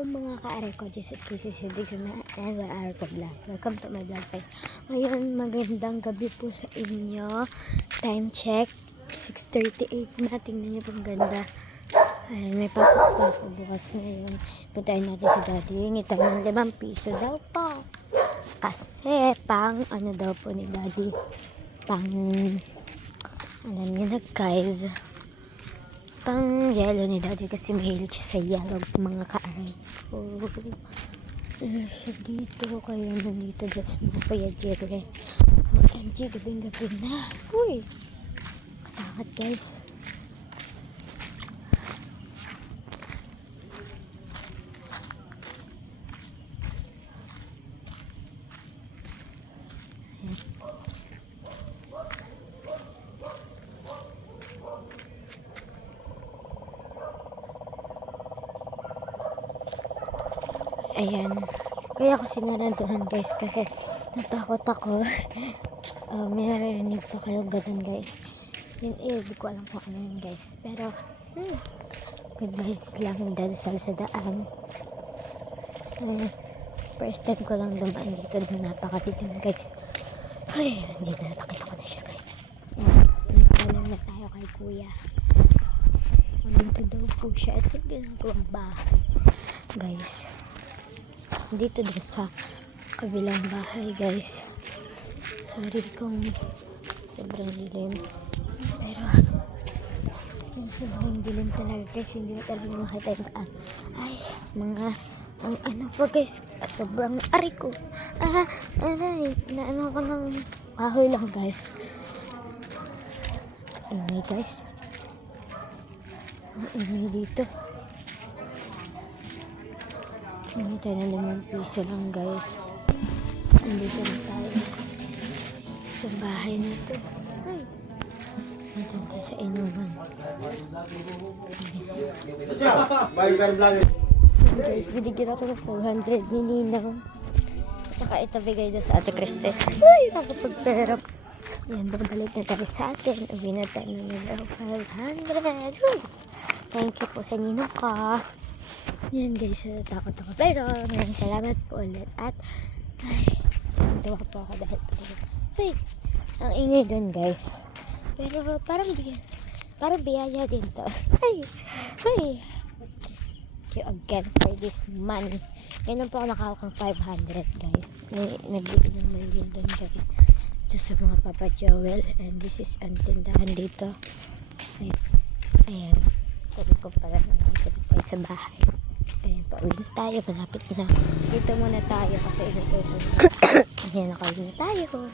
Mga ka-aray ko, this is na araw ko vlog. Welcome to my vlog guys. Ngayon, magandang gabi po sa inyo. Time check, 6:38 na. Tingnan niyo pong ganda. Ayan, may pasok pa ako bukas ngayon. Puntahin natin si daddy. Ngita mo ng 5 piso daw po. Kasi, pang ano daw po ni daddy. Pang, alam niyo na guys. Pang yellow ni daddy kasi mahilig siya sa yellow mga ka-aray ko. Siya dito kaya nandito dyan sa mga payagire. OMG, gabing-gabi na. Uy! Katakot guys. Ayan. Kaya ako sinaraduhan guys kasi natakot ako. May narinig pa kayong ganun guys. Yun di ko alam kung ano yun guys. Pero, good vibes lang dadasal sa daan. First time ko lang dumaan dito na napakadilim guys. Ay, hindi na nakita ko na siya guys. Nagpaalam na tayo kay kuya. Dito daw po siya. Ito yung ginagawang bahay guys. Dito din sa kabilang bahay guys. Sorry kung sobrang dilim, pero yung sobrang dilim talaga guys, hindi na talaga makita yung daan. Ay, mga ang ano pa guys, sobrang aray ko. Aray, naano ko ng kahoy lang guys. Ingay guys, ang ingay dito. Hindi tayo na 5 piso lang guys. Nandito na tayo sa bahay na ito. Ay, nandito tayo sa inuman. Guys, binigyan ako ng 400 ni Ninang. Tsaka ito bigay na sa Ate Kriste. Ay, nakapagpera. Yan, babalik na tayo sa atin. Uwi na tayo ng 500. Thank you po sa Ninong ka. Yan guys, takot ako. Pero maraming salamat po ulit. At ay, tawa po ako dahil ay, ang ingay dun guys. Pero parang biyaya din to. Ay, thank you again for this money. Ngayon po ako nakahawak ng 500 guys. Nag-iin ng million dun guys. Ito sa mga Papa Joel. And this is ang tindahan dito. Ayan. Sabi ko pala nandito tayo sa bahay. Ayan po, uwi tayo, malapit na. Dito muna tayo kasi ito. Ayan, nakauwi na tayo.